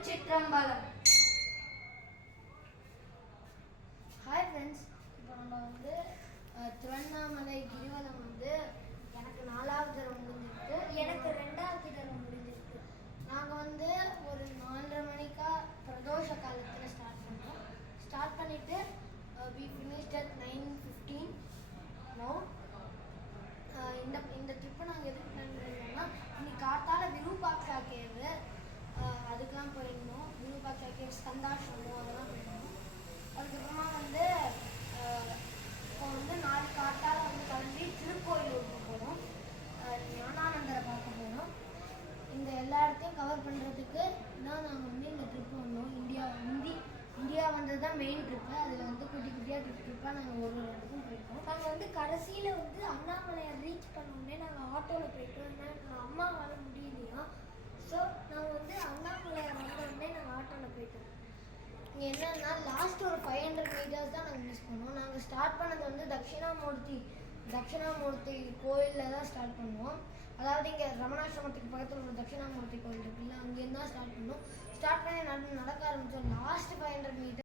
திருச்சிற்றம்பலம். Hi friends, இப்போ நம்ம வந்து திருவண்ணாமலை கிரிவலம் வந்து எனக்கு 4வது தடவை முடிஞ்சிருக்கு, எனக்கு 2வது தடவை முடிஞ்சிருக்கு. நாங்கள் வந்து ஒரு 4:30 மணிக்கா பிரதோஷ காலத்தில் ஸ்டார்ட் பண்ணோம். ஸ்டார்ட் பண்ணிவிட்டு we finished at 9:15 now. இந்த ட்ரிப்பை நாங்கள் எதுக்கு பிளான் பண்ணியிருந்தோம்னா, இன்னைக்கு காத்தால விருப்பாக்ஷா கேவு அதுக்கெலாம் போயிருந்தோம். விருப்பாக்ஷா கேவ், ஸ்கந்தாசிரமம் அதெல்லாம் போயிருந்தோம். அதுக்கப்புறமா வந்து இப்போ வந்து நாளைக்கு காத்தால வந்து கிளம்பி திருக்கோயிலூருக்கு போகிறோம். ஞானானந்தரை பார்க்க போகிறோம். இந்த எல்லா இடத்தையும் கவர் பண்ணுறதுக்கு தான் நாங்கள் வந்து இந்த ட்ரிப்பு வந்தோம். இந்தியா வந்தது தான் மெயின் ட்ரிப்பு. அதில் வந்து குட்டி குட்டியாக ட்ரிப்பாக நாங்கள் ஒரு இடத்துக்கும் போயிருக்கோம். நாங்கள் வந்து கடைசியில் வந்து அண்ணாமலையை ரீச் பண்ணோடனே நாங்கள் ஆட்டோவில் போயிட்டோம். ஏன்னா எங்கள் அம்மாவால் முடியலையா, ஸோ நாங்கள் வந்து அண்ணாமலையை வந்தோடனே நாங்கள் ஆட்டோவில் போயிட்டோம். இங்கே என்னென்னா லாஸ்ட் ஒரு 500 மீட்டர்ஸ் தான் நாங்கள் மிஸ் பண்ணோம். நாங்கள் ஸ்டார்ட் பண்ணது வந்து தட்சிணாமூர்த்தி கோயிலில் தான் ஸ்டார்ட் பண்ணுவோம். அதாவது இங்கே ரமணாசிரமத்துக்கு பக்கத்தில் ஒரு தட்சிணாமூர்த்தி கோயில் இருக்குல்ல, அங்கேருந்து தான் ஸ்டார்ட் பண்ணோம். ஸ்டார்ட் பண்ணி நடக்க ஆரம்பித்தோம். Last 500 metre